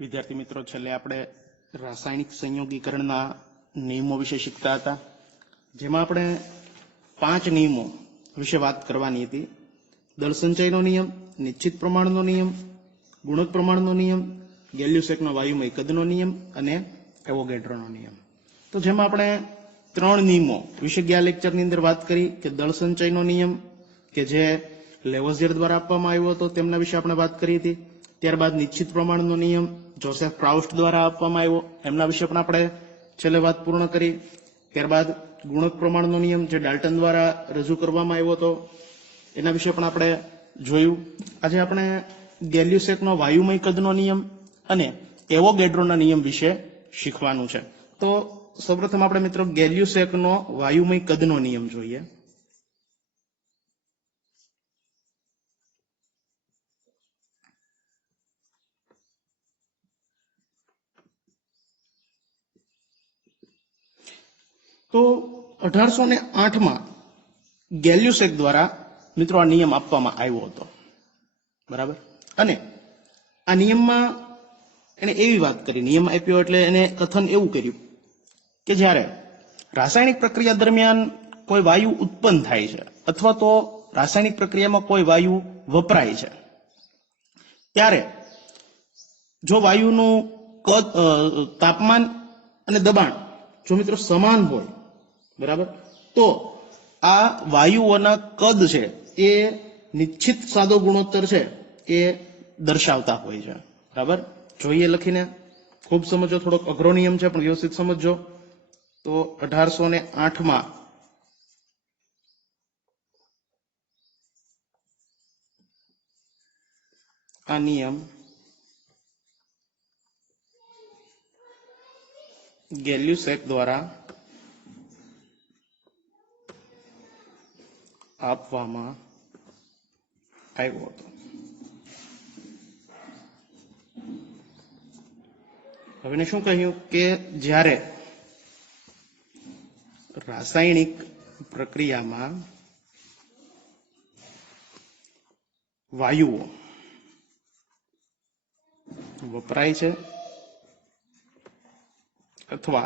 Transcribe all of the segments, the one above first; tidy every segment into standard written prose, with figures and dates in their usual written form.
विद्यार्थी मित्रों छेल्ले आपणे रासायणिक संयोगीकरणना नियमों विषे शीखता हता, जेमां आपणे 5 नियमों विषे वात करवानी हती। दल संचयनो नियम, निश्चित प्रमाणनो नियम, गुणोत्तर प्रमाणनो नियम, गैल्यूसेकनो वायुमय कदनो नियम अने एवोगेड्रोनो नियम। तो जेमां आपणे 3 नियमों विषे गया लेक्चरनी अंदर वात करी के दल संचयनो नियम के जे लेवोजियर द्वारा आपवामां आव्यो हतो तेमना विषे आपणे वात करी हती। त्यारबाद निश्चित प्रमाणनो नियम जोसेफ प्राउस्ट द्वारा आपवामां आव्यो एमना विषे पण आपणे छेल्ले वात पूर्ण करी। त्यारबाद गुणोत्तर प्रमाणनो नियम जे डाल्टन द्वारा रजू करवामां आव्यो हतो एना विषे पण आपणे जोयुं। आजे आपणे गैल्यूसेकनो वायुमय कदनो नियम अने एवोगेड्रोना नियम विषे शीखवानुं छे। तो सर्वप्रथम आपणे मित्रों गैल्यूसेकनो वायुमय कदनो नियम जोईए। तो 1808 में गैल्यूसेक द्वारा मित्रों आ नियम आपवामां आव्यो हतो, बराबर। अने आ नियममां एणे एवी वात करी, नियम आप्यो एटले एणे कथन एवुं कर्युं के ज्यारे रासायणिक प्रक्रिया दरमियान कोई वायु उत्पन्न थाय छे अथवा तो रासायणिक प्रक्रियामां कोई वायु वपराय छे त्यारे जो वायुनुं तापमान अने दबाण जो मित्रों समान होय, बराबर, तो आ वायुओना कद छे ए निश्चित सादो गुणोत्तर छे ए दर्शावता होय छे, बराबर। जोईए लखीने, खूब समझो, थोड़ो अघरो नियम छे पण व्यवस्थित समझो। तो 1808 में आ नियम गैल्यूसेक द्वारा आपवामां आव्यो हतो। हवे शुं कह्युं के ज्यारे रासायणिक प्रक्रियामां वायुओ वपराय छे अथवा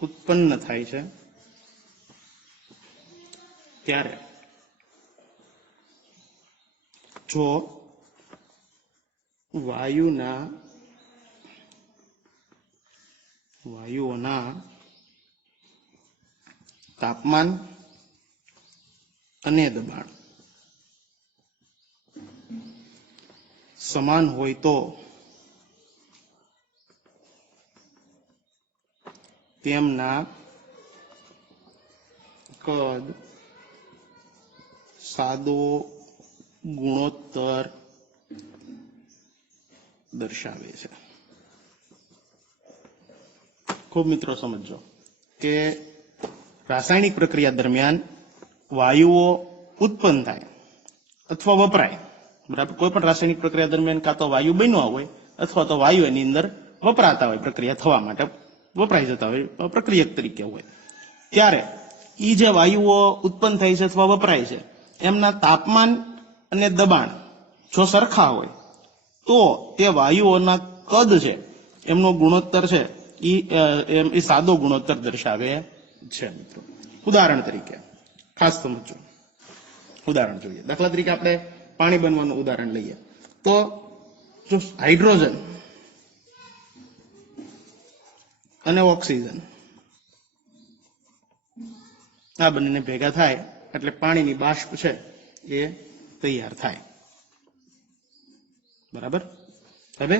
उत्पन्न थाय छे त्यारे जो वायुओना तापमान अने दबाण समान होय तो तेमना कद सादो गुणोत्तर दर्शावे छे। खूब मित्रों समझो के रासायणिक प्रक्रिया दरमियान वायुओ उत्पन्न थाय अथवा वपराय, बराबर। कोई पण रासायणिक प्रक्रिया दरमियान का तो वायु बन्या होय अथवा तो वायु एनी अंदर वपराता होय, प्रक्रिया थवा माटे वपराई जता होय, प्रक्रियक तरीके होय, त्यारे ई जे वायुओ उत्पन्न थाय छे अथवा वपराय छे एमना तापमान अने दबाण जो सरखा होय तो ते वायुओना कद छे एमनो गुणोत्तर छे ई सादो गुणोत्तर दर्शावे छे। मित्रों उदाहरण तरीके खास समझो, उदाहरण जोईए। दाखला तरीके आपणे पाणी बनवानुं उदाहरण लईए तो जो हाइड्रोजन अने ऑक्सीजन आ बंनेने भेगा थाय एटले पाणीनी बाष्प छे ए तैयार थाय, बराबर। हवे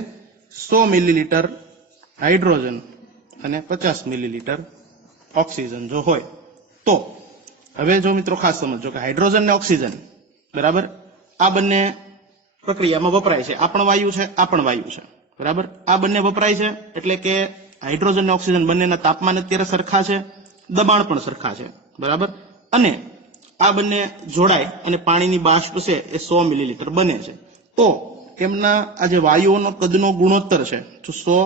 100 मिलीलीटर हाइड्रोजन अने 50 मिलीलीटर ऑक्सीजन जो होय तो हवे जो मित्रों खास समझो कि हाइड्रोजन ने ऑक्सीजन, बराबर, आ बंने प्रक्रियामां वपराय छे। आ पण वायु छे, आ पण वायु छे, बराबर। आ बंने वपराय छे एटले के हाइड्रोजन ने ऑक्सीजन बंनेना तापमान अत्यारे सरखा छे, दबाण पण सरखा छे, बराबर। अने आ बंने जोड़ाय अने पाणीनी बाष्प छे ए 100 मिलीलीटर बने छे तो तेमना आ जे वायुओनो कदनो गुणोत्तर छे जो 100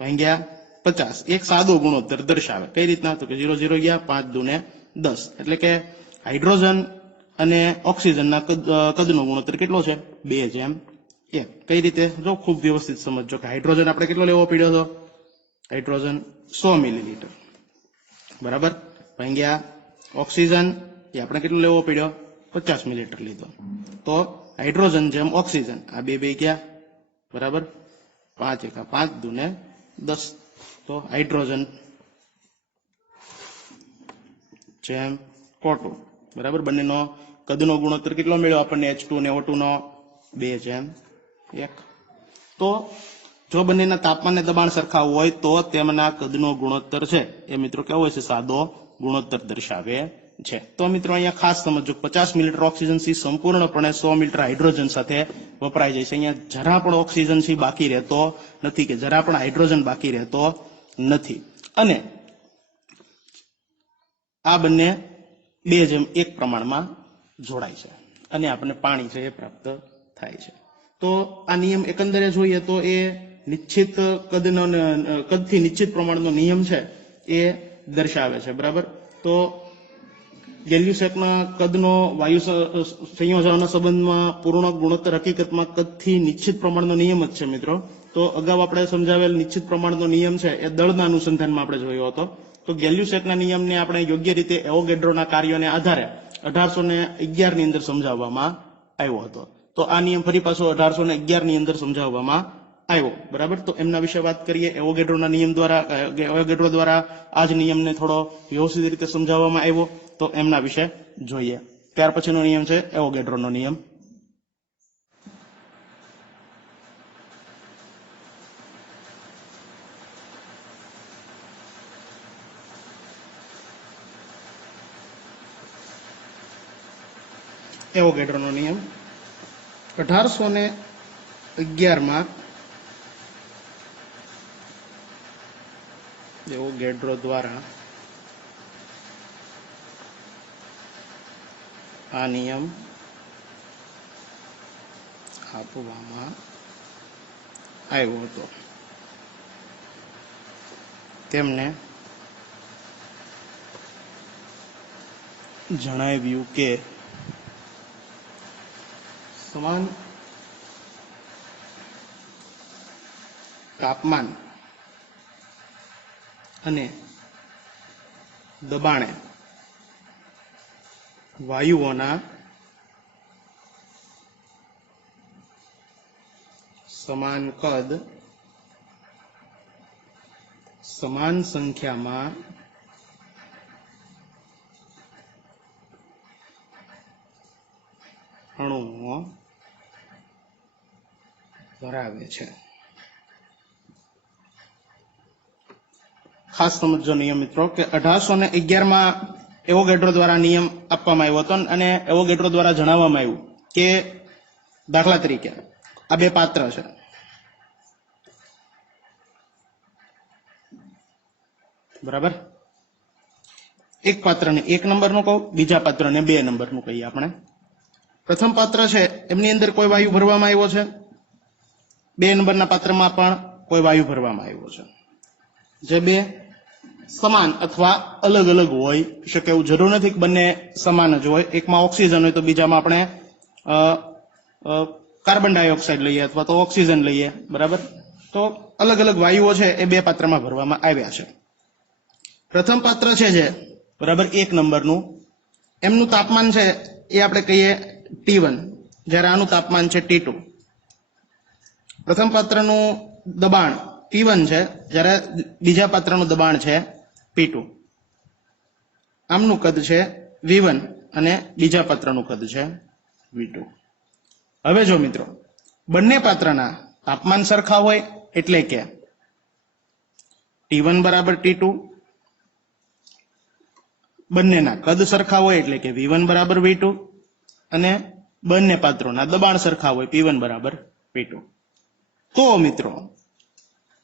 भाग्या 50 एक सादो गुणोत्तर दर्शावे। कई रीतना तो के 0 0 गया 5 दूने 10 एटले के हाइड्रोजन અને ઓક્સિજનના કદનો ગુણોત્તર કેટલો છે 2:1. કઈ રીતે? જો ખૂબ વ્યવસ્થિત સમજજો કે હાઇડ્રોજન આપણે કેટલો લેવો પડ્યો હતો? હાઇડ્રોજન 100 મિલીલીટર, બરાબર. ભાગ્યા ઓક્સિજન એ આપણે કેટલો લેવો પડ્યો? 50 મિલીલીટર લીધો. તો હાઇડ્રોજન જેમ ઓક્સિજન આ બે ગયા, બરાબર. 5 × 5 × 2 = 10. તો હાઇડ્રોજન જેમ O2, બરાબર. બંનેનો કદનો ગુણોત્તર કેટલો મળ્યો આપણને? H2 અને O2 નો 2:1. તો જો બંનેના તાપમાન ને દબાણ સરખા હોય તો તેમના કદનો ગુણોત્તર છે એ મિત્રો કેવો હોય છે? સાદો ગુણોત્તર દર્શાવે છે. તો મિત્રો અહીંયા ખાસ સમજો, 50 મિલીલીટર ઓક્સિજન સી સંપૂર્ણપણે 100 મિલીલીટર હાઇડ્રોજન સાથે વપરાઈ જાય છે. અહીંયા જરા પણ ઓક્સિજન સી બાકી રહેતો નથી કે જરા પણ હાઇડ્રોજન બાકી રહેતો નથી. અને આ બંને 2:1 પ્રમાણમાં જોડાય છે અને આપણને પાણી છે એ પ્રાપ્ત થાય છે. તો આ નિયમ એકંદરે જોઈએ તો એ નિશ્ચિત કદથી નિશ્ચિત પ્રમાણનો નિયમ છે એ દર્શાવે છે, બરાબર. તો ગેલ્યુસેકના કદનો વાયુ સંયોજનના સંબંધમાં પૂર્ણ ગુણોત્તર હકીકતમાં કદથી નિશ્ચિત પ્રમાણનો નિયમ જ છે મિત્રો. તો અગાઉ આપણે સમજાવેલ નિશ્ચિત પ્રમાણનો નિયમ છે એ દળના અનુસંધાનમાં આપણે જોયો હતો. તો ગેલ્યુસેકના નિયમને આપણે યોગ્ય રીતે એવોગેડ્રોના કાર્યોને આધારે 1811 ની અંદર સમજાવવામાં આવ્યો હતો. તો આ નિયમ ફરી પાછો 1811 ની અંદર સમજાવવામાં આવ્યો, બરાબર. તો એમના વિશે વાત કરીએ. એવોગેડ્રોના નિયમ દ્વારા, એવોગેડ્રો દ્વારા આ જ નિયમને થોડો વ્યવસ્થિત રીતે સમજાવવામાં આવ્યો. તો એમના વિશે જોઈએ. ત્યાર પછીનો નિયમ છે એવોગેડ્રોનો નિયમ. એવોગેડ્રોનો નિયમ 1811 માં એવોગેડ્રો દ્વારા આ નિયમ આપવામાં આવ્યો હતો. તેમને જણાવ્યું કે સમાન તાપમાન અને દબાણે વાયુઓના સમાન કદ સમાન સંખ્યામાં અણુઓ ધરાવે છે. ખાસ સમજો નિયમ મિત્રો કે 1811 માં એવોગેડ્રો દ્વારા નિયમ આપવામાં આવ્યો હતો અને એવોગેડ્રો દ્વારા જણાવવામાં આવ્યું કે દાખલા તરીકે આ બે પાત્ર છે, બરાબર. એક પાત્રને 1 નંબરનું કહું, બીજા પાત્રને 2 નંબરનું કહીએ આપણે. પ્રથમ પાત્ર છે એમની અંદર કોઈ વાયુ ભરવામાં આવ્યો છે, 2 નંબરના પાત્રમાં પણ કોઈ વાયુ ભરવામાં આવ્યો છે. જે બે સમાન અથવા અલગ અલગ હોય શકે, એવું જરૂર નથી કે બંને સમાન જ હોય. એકમાં ઓક્સિજન હોય તો બીજામાં આપણે કાર્બન ડાયોક્સાઇડ લઈએ અથવા તો ઓક્સિજન લઈએ, બરાબર. તો અલગ અલગ વાયુઓ છે એ બે પાત્રમાં ભરવામાં આવ્યા છે. પ્રથમ પાત્ર છે જે, બરાબર, 1 નંબરનું, એમનું તાપમાન છે એ આપણે કહીએ T1, જ્યારે આનું તાપમાન છે T2. પ્રથમ પાત્રનું દબાણ P1 છે, જ્યારે બીજા પાત્રનું દબાણ છે P2. આમનું કદ છે V1 અને બીજા પાત્રનું કદ છે V2. હવે જો મિત્રો બંને પાત્રના તાપમાન સરખા હોય એટલે કે T1 બરાબર T2, બંનેના કદ સરખા હોય એટલે કે V1 બરાબર V2, અને બંને પાત્રોના દબાણ સરખા હોય P1 બરાબર P2. તો મિત્રો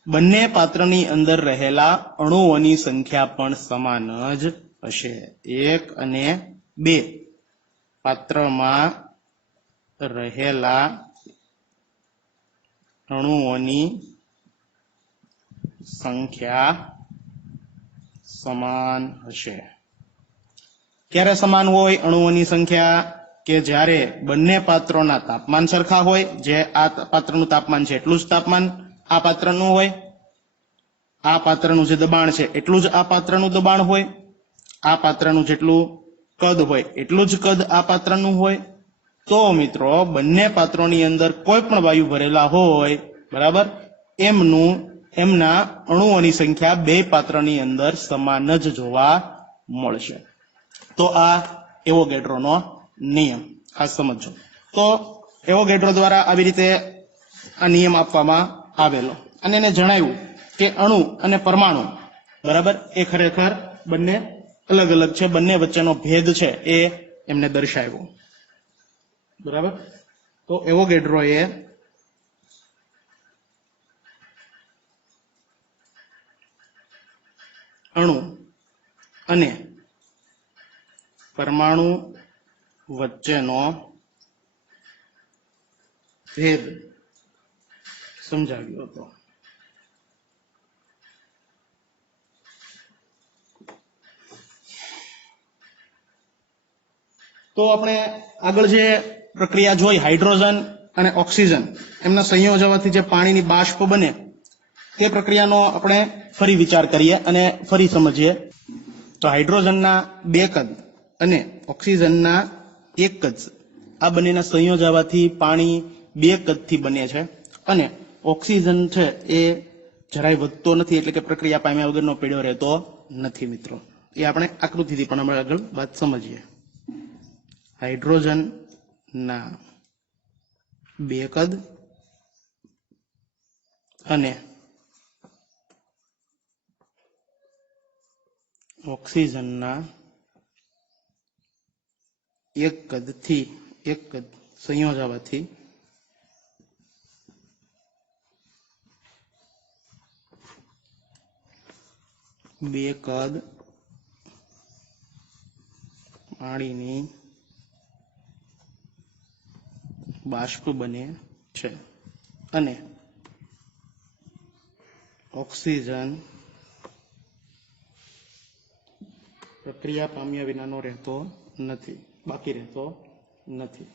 બંને પાત્રની અંદર રહેલા અણુઓની સંખ્યા પણ સમાન જ હશે. 1 અને 2 પાત્રમાં રહેલા અણુઓની સંખ્યા સમાન હશે. ક્યારે સમાન હોય અણુઓની સંખ્યા? કે જ્યારે બંને પાત્રોના તાપમાન સરખા હોય, જે આ પાત્રનું તાપમાન છે એટલું જ તાપમાન આ પાત્રનું હોય, આ પાત્રનું જે દબાણ છે એટલું જ આ પાત્રનું દબાણ હોય, આ પાત્રનું જેટલું કદ હોય એટલું જ કદ આ પાત્રનું હોય, તો મિત્રો બંને પાત્રોની અંદર કોઈ પણ વાયુ ભરેલા હોય, બરાબર, એમના અણુઓની સંખ્યા બે પાત્રની અંદર સમાન જ જોવા મળશે. તો આ એવોગેડ્રોનો નિયમ ખાસ સમજો. તો એવોગેડ્રો દ્વારા આવી રીતે આ નિયમ આપવામાં આવેલો અને એને જણાવ્યું કે અણુ અને પરમાણુ, બરાબર, એ ખરેખર બંને અલગ અલગ છે, બંને વચ્ચેનો ભેદ છે એ એમને દર્શાવ્યો, બરાબર. તો એવોગેડ્રોએ અણુ અને પરમાણુ વચ્ચેનો ભેદ સમજાવ્યો હતો. તો આપણે આગળ જે પ્રક્રિયા જોઈ, હાઇડ્રોજન અને ઓક્સિજન એમના સંયોજવાથી જે પાણીની બાષ્પ બને તે પ્રક્રિયાનો આપણે ફરી વિચાર કરીએ અને ફરી સમજીએ. તો હાઇડ્રોજનના 2 કદ અને ઓક્સિજનના 1 કદ, આ બંનેના સંયોજવાથી પાણી 2 કદથી બને છે અને ઓક્સિજન છે એ જરાય વધતો નથી, એટલે કે પ્રક્રિયા પામ્યા વગરનો પીળો રહેતો નથી મિત્રો. એ આપણે આકૃતિથી પણ આપણે આગળ વાત સમજીએ. હાઇડ્રોજનના 2 કદ અને ઓક્સિજનના 1 કદથી 1 કદ સંયોજવાથી બે કદ પાણીની બાષ્પ બને છે અને ઓક્સિજન પ્રક્રિયા પામ્યા વિનાનો રહેતો નથી, બાકી રહેતો નથી.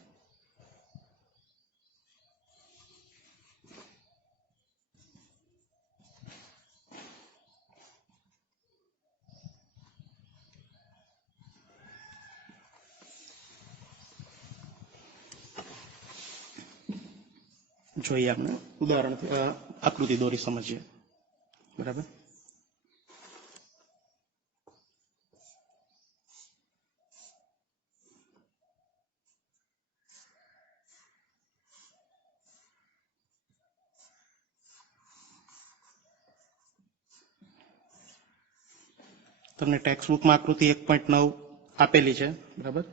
જોઈએ આપણે ઉદાહરણ આકૃતિ દોરી સમજીએ, બરાબર. તમને ટેક્સ્ટ બુકમાં આકૃતિ 1.9 આપેલી છે, બરાબર.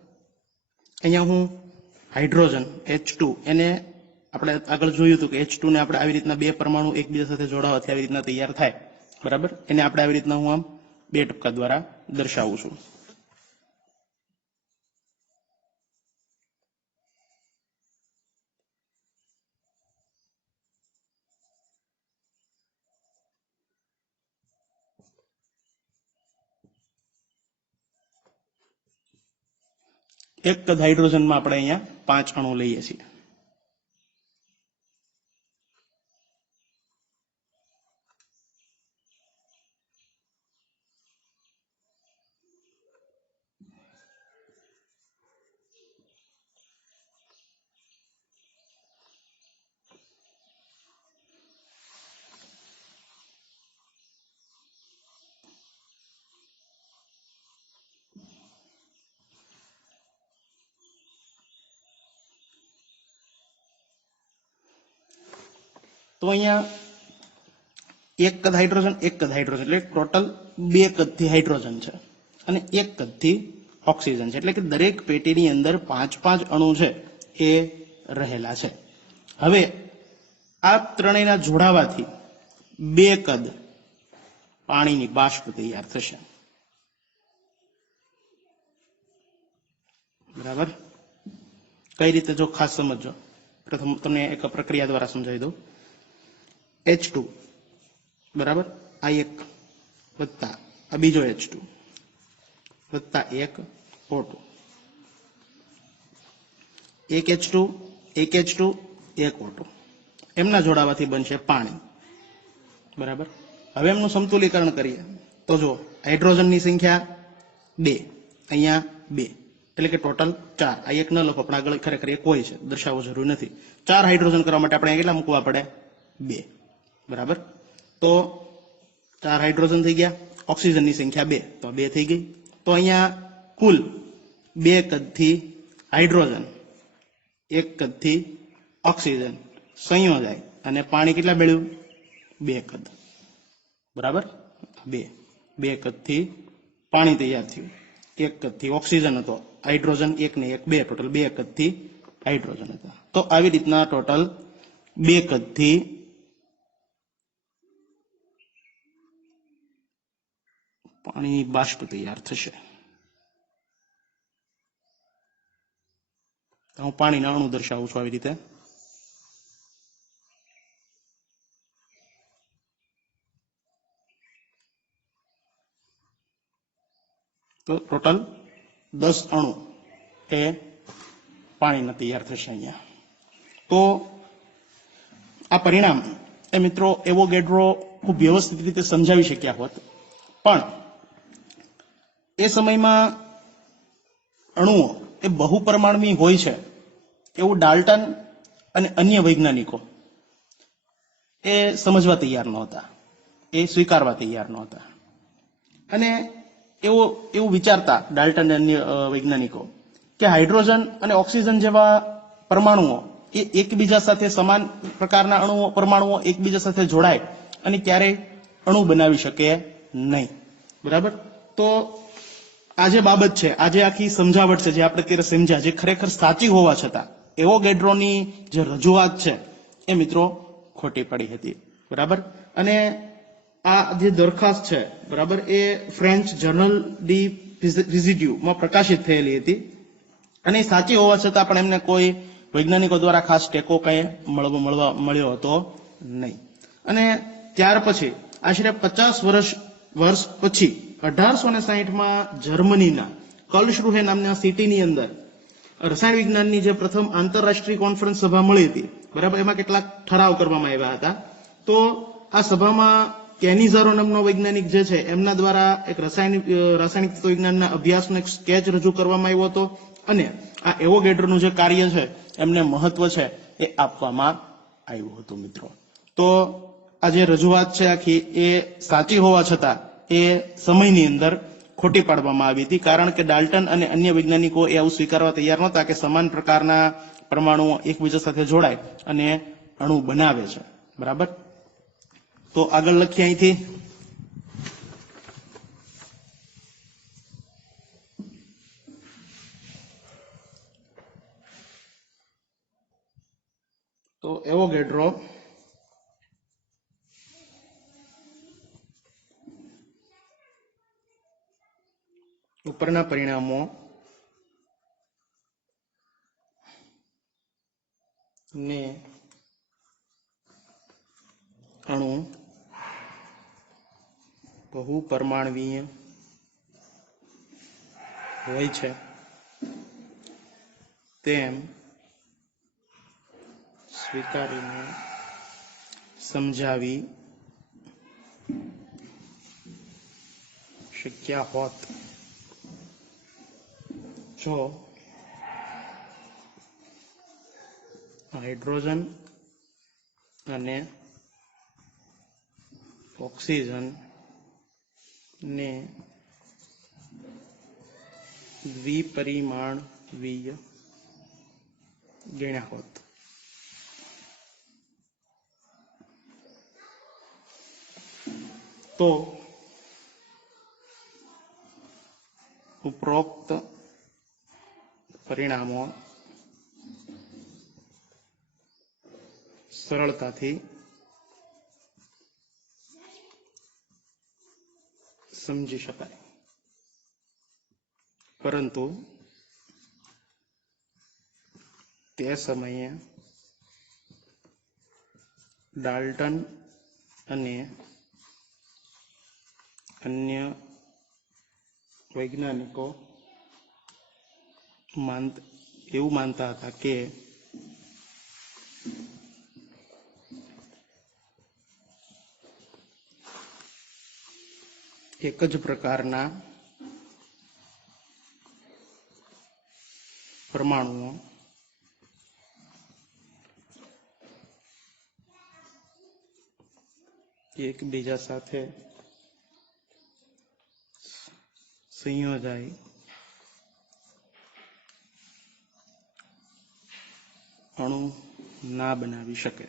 અહીંયા હું હાઇડ્રોજન H2 એને આપણે આગળ જોયું હતું કે H2 ને આપણે આવી રીતના 2 પરમાણુ એકબીજા સાથે જોડાવાથી આવી રીતના તૈયાર થાય, બરાબર. એને આપણે આવી રીતના હું આમ 2 ટપકા દ્વારા દર્શાવું છું. એક કદ હાઇડ્રોજનમાં આપણે અહીંયા 5 અણુ લઈએ છીએ. તો અહીંયા 1 કદ હાઇડ્રોજન 1 કદ હાઇડ્રોજન એટલે ટોટલ 2 કદથી હાઇડ્રોજન છે અને 1 કદથી ઓક્સિજન છે, એટલે કે દરેક પેટીની અંદર 5-5 અણુ છે એ રહેલા છે. હવે આ ત્રણેયના જોડાવાથી 2 કદ પાણીની બાષ્પ તૈયાર થશે, બરાબર. કઈ રીતે, જો ખાસ સમજો. પ્રથમ તમને એક પ્રક્રિયા દ્વારા સમજાવી દઉં. H2, બરાબર, આ 1 વત્તા આ બીજો H2 વત્તા 1 O2, એક H2 એક H2 એક O2 એમના જોડાવાથી બનશે પાણી બરાબર। હવે એમનું સમતુલીકરણ કરીએ તો જો હાઇડ્રોજનની સંખ્યા 2 અહીંયા 2 એટલે કે ટોટલ 4 આ એક ન લખો પણ આગળ ખરેખર એક હોય છે દર્શાવવો જરૂરી નથી 4 હાઇડ્રોજન કરવા માટે આપણે કેટલા મૂકવા પડે 2 બરાબર। તો 4 હાઇડ્રોજન થઈ ગયા ઓક્સિજનની સંખ્યા 2 તો 2 થઈ ગઈ તો અહીંયા કુલ 2 કદથી હાઇડ્રોજન 1 કદથી ઓક્સિજન સંયોજાય અને પાણી કેટલા મેળવ્યું 2 કદ બરાબર 2 કદથી પાણી તૈયાર થયું 1 કદથી ઓક્સિજન હતો હાઇડ્રોજન 1 ને 1 2 ટોટલ 2 કદથી હાઇડ્રોજન હતા। તો આવી રીતના ટોટલ 2 કદથી પાણી બાષ્પ તૈયાર થશે। હું પાણીના અણુ દર્શાવું છું આવી રીતે તો ટોટલ 10 અણુ એ પાણીના તૈયાર થશે અહીંયા। તો આ પરિણામ એ મિત્રો એવોગેડ્રો ખૂબ વ્યવસ્થિત રીતે સમજાવી શક્યા હોત પણ એ સમયમાં અણુઓ એ બહુપરમાણવી હોય છે એવું ડાલ્ટન અને અન્ય વૈજ્ઞાનિકો એ સમજવા તૈયાર નહોતા એ સ્વીકારવા તૈયાર નહોતા અને એવું વિચારતા ડાલ્ટન અને અન્ય વૈજ્ઞાનિકો કે હાઇડ્રોજન અને ઓક્સિજન જેવા પરમાણુઓ એ એકબીજા સાથે સમાન પ્રકારના અણુઓ પરમાણુઓ એકબીજા સાથે જોડાય અને ક્યારેય અણુ બનાવી શકે નહીં બરાબર। તો આ જે બાબત છે આ જે આખી સમજાવટ છે જે આપણે અત્યારે સમજ્યા જે ખરેખર સાચી હોવા છતાં એવોગેડ્રોની જે રજૂઆત છે એ મિત્રો ખોટી પડી હતી બરાબર। અને આ જે દરખાસ્ત છે બરાબર એ ફ્રેન્ચ જર્નલ ડી રિઝિડ્યુમાં પ્રકાશિત થયેલી હતી અને સાચી હોવા છતાં પણ એમને કોઈ વૈજ્ઞાનિકો દ્વારા ખાસ ટેકો કઈ મળ્યો હતો નહીં। અને ત્યાર પછી આશરે 50 વર્ષ પછી 1860માં જર્મનીના કર્લશ્રુહે નામના સિટીની અંદર રસાયણ વિજ્ઞાનની જે પ્રથમ આંતરરાષ્ટ્રીય કોન્ફરન્સ સભા મળી હતી બરાબર એમાં કેટલાક ઠરાવ કરવામાં આવ્યા હતા। તો આ સભામાં કેનિઝારો નામનો વૈજ્ઞાનિક જે છે એમના દ્વારા એક રાસાયણિક તત્વવિજ્ઞાનના અભ્યાસનો એક સ્કેચ રજૂ કરવામાં આવ્યો હતો અને આ એવોગેડ્રોનું જે કાર્ય છે એમને મહત્વ છે એ આપવામાં આવ્યું હતું મિત્રો। તો આ જે રજૂઆત છે આખી એ સાચી હોવા છતાં એ સમયની અંદર ખોટી પાડવામાં આવી હતી કારણ કે ડાલ્ટન અને અન્ય વૈજ્ઞાનિકો એ આવું સ્વીકારવા તૈયાર નહોતા કે સમાન પ્રકારના પરમાણુઓ એકબીજા સાથે જોડાય અને અણુ બનાવે છે બરાબર। તો આગળ લખીએ અહીંથી તો એવોગેડ્રો ઉપરના પરિણામો ને અણુ બહુપરમાણવીય હોય છે તેમ સ્વીકારીને સમજાવી શક્યા હોત જો હાઇડ્રોજન અને ઓક્સિજન ને દ્વિપરિમાણવીય ગણ્યા હોત। તો ઉપરોક્ત પરિણામો સરળતાથી સમજી શકાય પરંતુ તે સમયે ડાલ્ટન અને અન્ય વૈજ્ઞાનિકો એવું માનતા હતા કે એક જ પ્રકારના પરમાણુઓ એકબીજા સાથે સંયોજાઈ અણુ ના બનાવી શકે.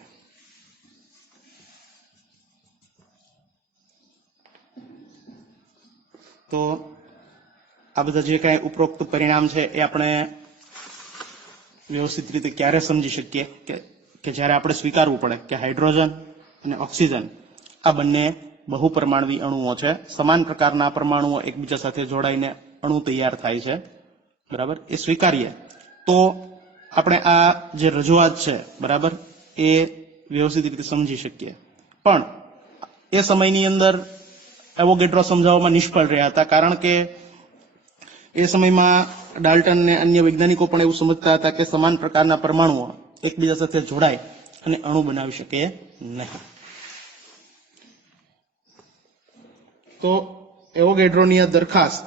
તો આ બધા જે કાંઈ ઉપરોક્ત પરિણામ છે એ આપણે વ્યવસ્થિત રીતે ક્યારે સમજી શકીએ કે જ્યારે આપણે સ્વીકારવું પડે કે હાઇડ્રોજન અને ઓક્સિજન આ બંને બહુપરમાણવી અણુઓ છે. સમાન પ્રકારના પરમાણુઓ એકબીજા સાથે જોડાઈને અણુ તૈયાર થાય છે. બરાબર, એ સ્વીકારીએ તો આપણે આ જે રજૂઆત છે બરાબર એ વ્યવસ્થિત રીતે સમજી શકીએ. પણ એ સમયની અંદર એવોગેડ્રો સમજાવવામાં નિષ્ફળ રહ્યા હતા, કારણ કે એ સમયમાં ડાલ્ટન અને અન્ય વૈજ્ઞાનિકો પણ એવું સમજતા હતા કે સમાન પ્રકારના પરમાણુઓ એકબીજા સાથે જોડાય અને અણુ બનાવી શકે નહીં. તો એવોગેડ્રોની આ દરખાસ્ત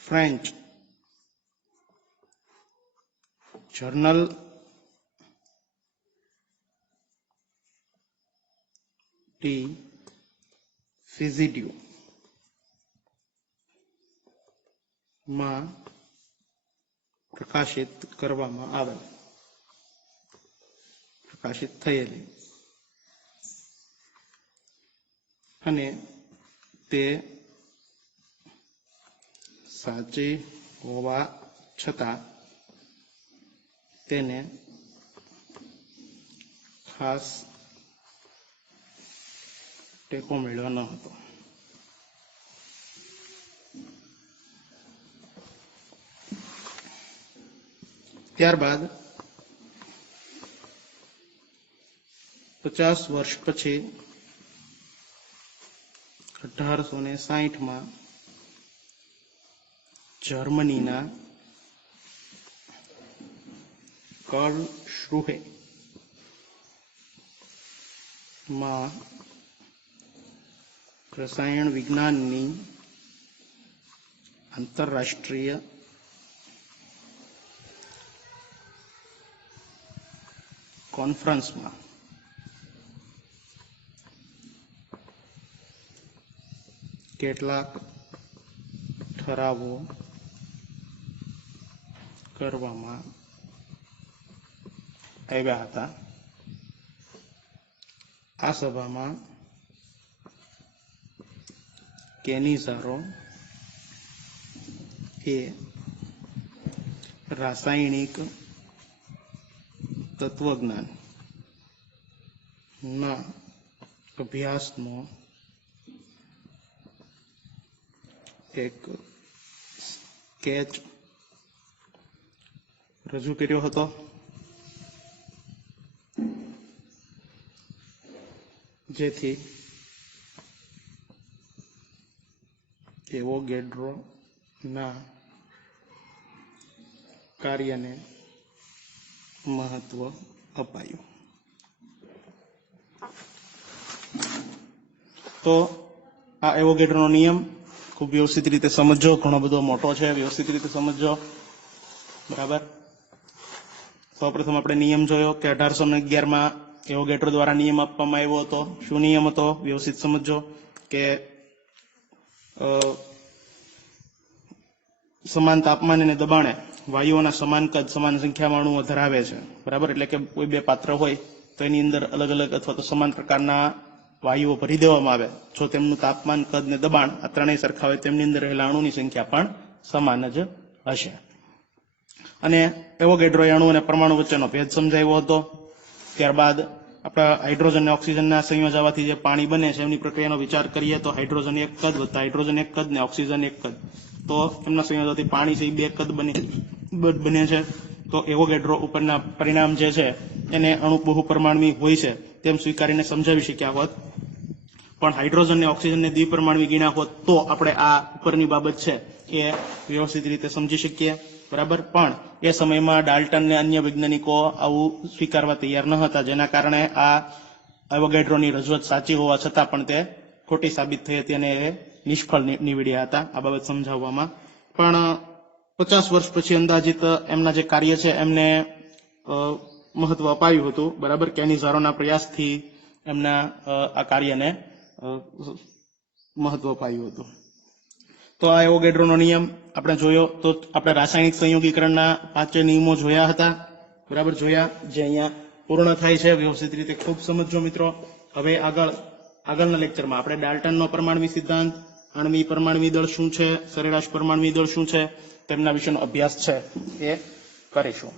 ફ્રેન્ચ જર્નલ ડી ફિઝિડ્યુ માં પ્રકાશિત કરવામાં આવેલ, પ્રકાશિત થયેલી, અને તે સાચી હોવા છતાં તેને ખાસ ટેકો મળ્યો ન હતો. ત્યારબાદ 50 વર્ષ પછી 1860 જર્મનીના કર્લશ્રુહે માં રસાયણ વિજ્ઞાનની આંતરરાષ્ટ્રીય કોન્ફરન્સમાં કેટલાક ઠરાવો કરવામાં આવ્યા હતા. આ સભામાં કેનિઝારો એ રાસાયણિક તત્વજ્ઞાન ના અભ્યાસનો એક સ્કેચ રજૂ કર્યો હતો. જેથી એવોગેડ્રો ના કાર્યને મહત્વ અપાયું. તો આ એવોગેડ્રોનો નિયમ ખૂબ વ્યવસ્થિત રીતે સમજો, ઘણો બધો મોટો છે, વ્યવસ્થિત રીતે સમજો. બરાબર, સૌપ્રથમ આપણે નિયમ જોયો કે 1811 એવોગેડ્રો દ્વારા નિયમ આપવામાં આવ્યો હતો. શું નિયમ હતો? વ્યવસ્થિત સમજો કે સમાન તાપમાન અને દબાણે વાયુઓના સમાન કદ, સમાન સંખ્યામાં અણુઓ ધરાવે છે. બરાબર, એટલે કે કોઈ બે પાત્ર હોય તો એની અંદર અલગ અલગ અથવા તો સમાન પ્રકારના વાયુઓ ભરી દેવામાં આવે. જો તેમનું તાપમાન, કદ ને દબાણ આ ત્રણેય સરખા હોય, તેમની અંદર રહેલા અણુની સંખ્યા પણ સમાન જ હશે. અને એવોગેડ્રોએ અણુ અને પરમાણુ વચ્ચેનો ભેદ સમજાવ્યો હતો. ત્યારબાદ આપણા હાઇડ્રોજન અને ઓક્સિજનના સંયોજાવાથી જે પાણી બને છે એમની પ્રક્રિયાનો વિચાર કરીએ તો હાઇડ્રોજન એક કદ વત્તા હાઇડ્રોજન એક કદ ને ઓક્સિજન એક કદ, તો એમના સંયોજવાથી પાણી છે એ બે કદ બને છે. તો એવોગેડ્રો ઉપરના પરિણામ જે છે એને અણુ બહુપરમાણવી હોય છે તેમ સ્વીકારીને સમજાવી શક્યા હોત. પણ હાઇડ્રોજન અને ઓક્સિજનને દ્વિપરમાણવી ગણ્યા હોત તો આપણે આ ઉપરની બાબત છે એ વ્યવસ્થિત રીતે સમજી શકીએ, બરાબર. પણ એ સમયમાં ડાલ્ટન ને અન્ય વૈજ્ઞાનિકો આવું સ્વીકારવા તૈયાર ન હતા, જેના કારણે આ એવોગાડ્રોની રજૂઆત સાચી હોવા છતાં પણ તે ખોટી સાબિત થઈ હતી અને એ નિષ્ફળ નીવડ્યા હતા આ બાબત સમજાવવામાં. પણ 50 વર્ષ પછી અંદાજિત એમના જે કાર્ય છે એમને મહત્વ અપાયું હતું, બરાબર. કેનિઝારોના પ્રયાસથી એમના આ કાર્યને મહત્વ અપાયું હતું. તો આ એવોગાડ્રોનો નિયમ આપણે જોયો. તો આપણે રાસાયણિક સંયોગીકરણના 5 નિયમો જોયા હતા, બરાબર, જોયા, જે અહીંયા પૂર્ણ થાય છે. વ્યવસ્થિત રીતે ખૂબ સમજજો મિત્રો. હવે આગળના લેક્ચરમાં આપણે ડાલ્ટનનો પરમાણ્વીય સિદ્ધાંત, આણ્વીય પરમાણ્વીય દળ શું છે, સરેરાશ પરમાણ્વીય દળ શું છે, તેમના વિશેનો અભ્યાસ છે એ કરીશું.